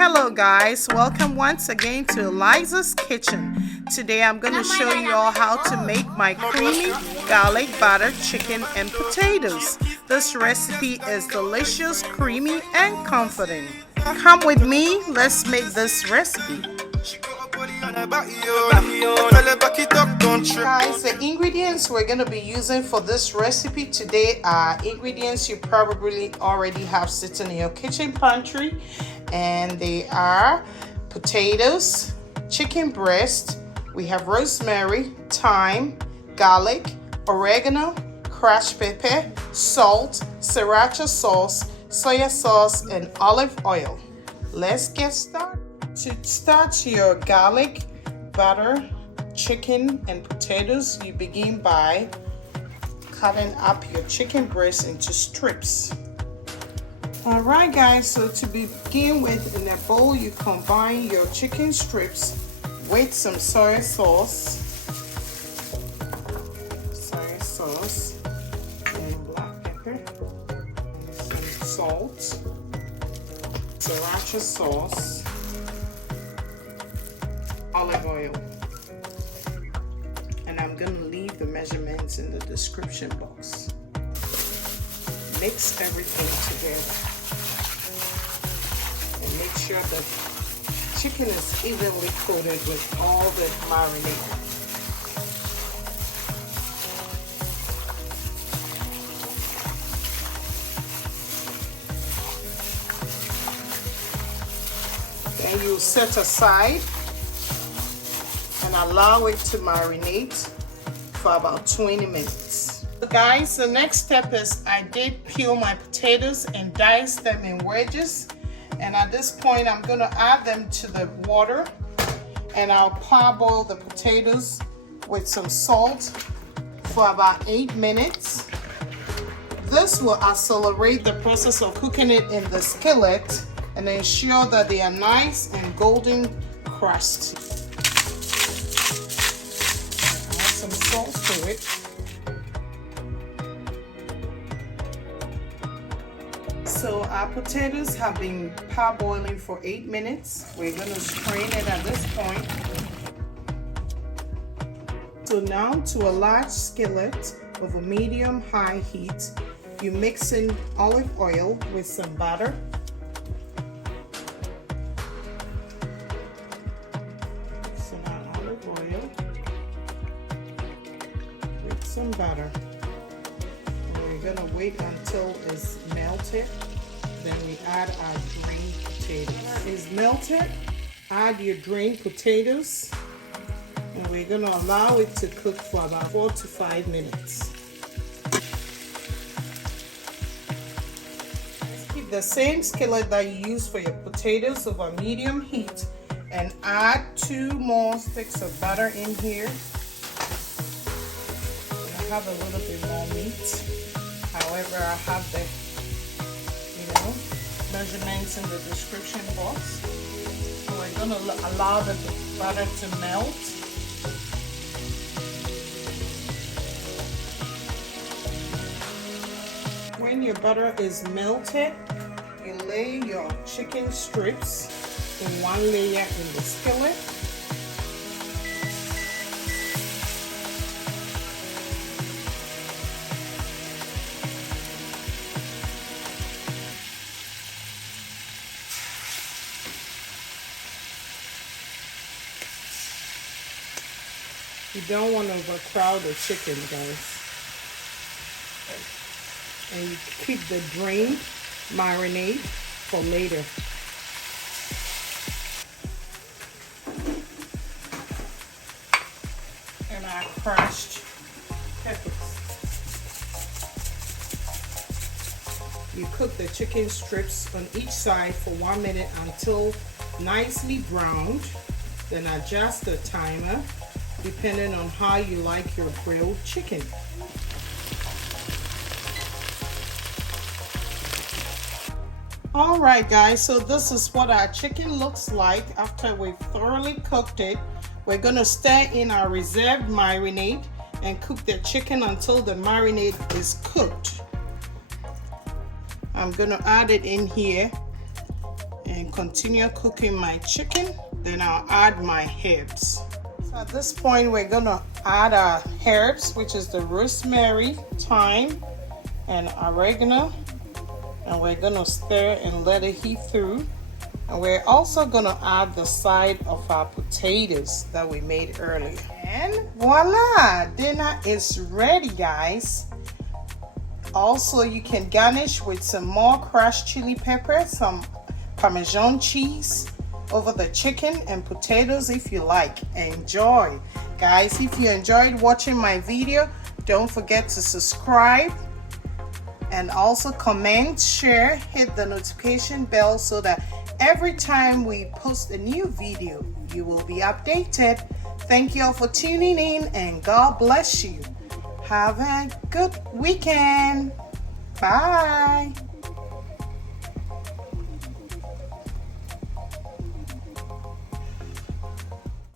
Hello guys, welcome once again to Elizar's kitchen. Today I'm going to show you all how to make my creamy garlic butter chicken and potatoes. This recipe is delicious, creamy and comforting. Come with me, let's make this recipe. Guys, the ingredients we're going to be using for this recipe today are ingredients you probably already have sitting in your kitchen pantry, and they are potatoes, chicken breast, we have rosemary, thyme, garlic, oregano, crushed pepper, salt, sriracha sauce, soy sauce, and olive oil. Let's get started. To start your garlic butter chicken and potatoes, you begin by cutting up your chicken breast into strips. Alright guys, so to begin with, in a bowl you combine your chicken strips with some soy sauce, and black pepper, and some salt, sriracha sauce, olive oil, and I'm going to leave the measurements in the description box. Mix everything together and make sure the chicken is evenly coated with all the marinade. Then you set aside and allow it to marinate for about 20 minutes. Guys, the next step is I did peel my potatoes and dice them in wedges, and at this point I'm going to add them to the water, and I'll parboil the potatoes with some salt for about 8 minutes. This will accelerate the process of cooking it in the skillet and ensure that they are nice and golden crust. Add some salt to it. So our potatoes have been parboiling for 8 minutes. We're going to strain it at this point. So now, to a large skillet with a medium-high heat, you mix in olive oil with some butter. So now olive oil with some butter. And we're going to wait until it's melted. Then we add our drained potatoes. It's melted. Add your drained potatoes, and we're going to allow it to cook for about 4 to 5 minutes. Keep the same skillet that you use for your potatoes over medium heat, and add 2 more sticks of butter in here. I have a little bit more meat. However, I have the measurements in the description box. So we're going to allow the butter to melt. When your butter is melted, you lay your chicken strips in one layer in the skillet. You don't want to overcrowd the chicken, guys. And you keep the drained marinade for later. And our crushed peppers. You cook the chicken strips on each side for 1 minute until nicely browned. Then adjust the timer depending on how you like your grilled chicken. Alright guys, so this is what our chicken looks like after we've thoroughly cooked it. We're going to stir in our reserved marinade and cook the chicken until the marinade is cooked. I'm going to add it in here, and continue cooking my chicken. Then I'll add my herbs. So at this point, we're gonna add our herbs, which is the rosemary, thyme, and oregano. And we're gonna stir and let it heat through. And we're also gonna add the side of our potatoes that we made earlier. And voila, dinner is ready, guys. Also, you can garnish with some more crushed chili pepper, some Parmesan cheese over the chicken and potatoes if you like. Enjoy. Guys, if you enjoyed watching my video, don't forget to subscribe and also comment, share, hit the notification bell so that every time we post a new video, you will be updated. Thank you all for tuning in and God bless you. Have a good weekend. Bye.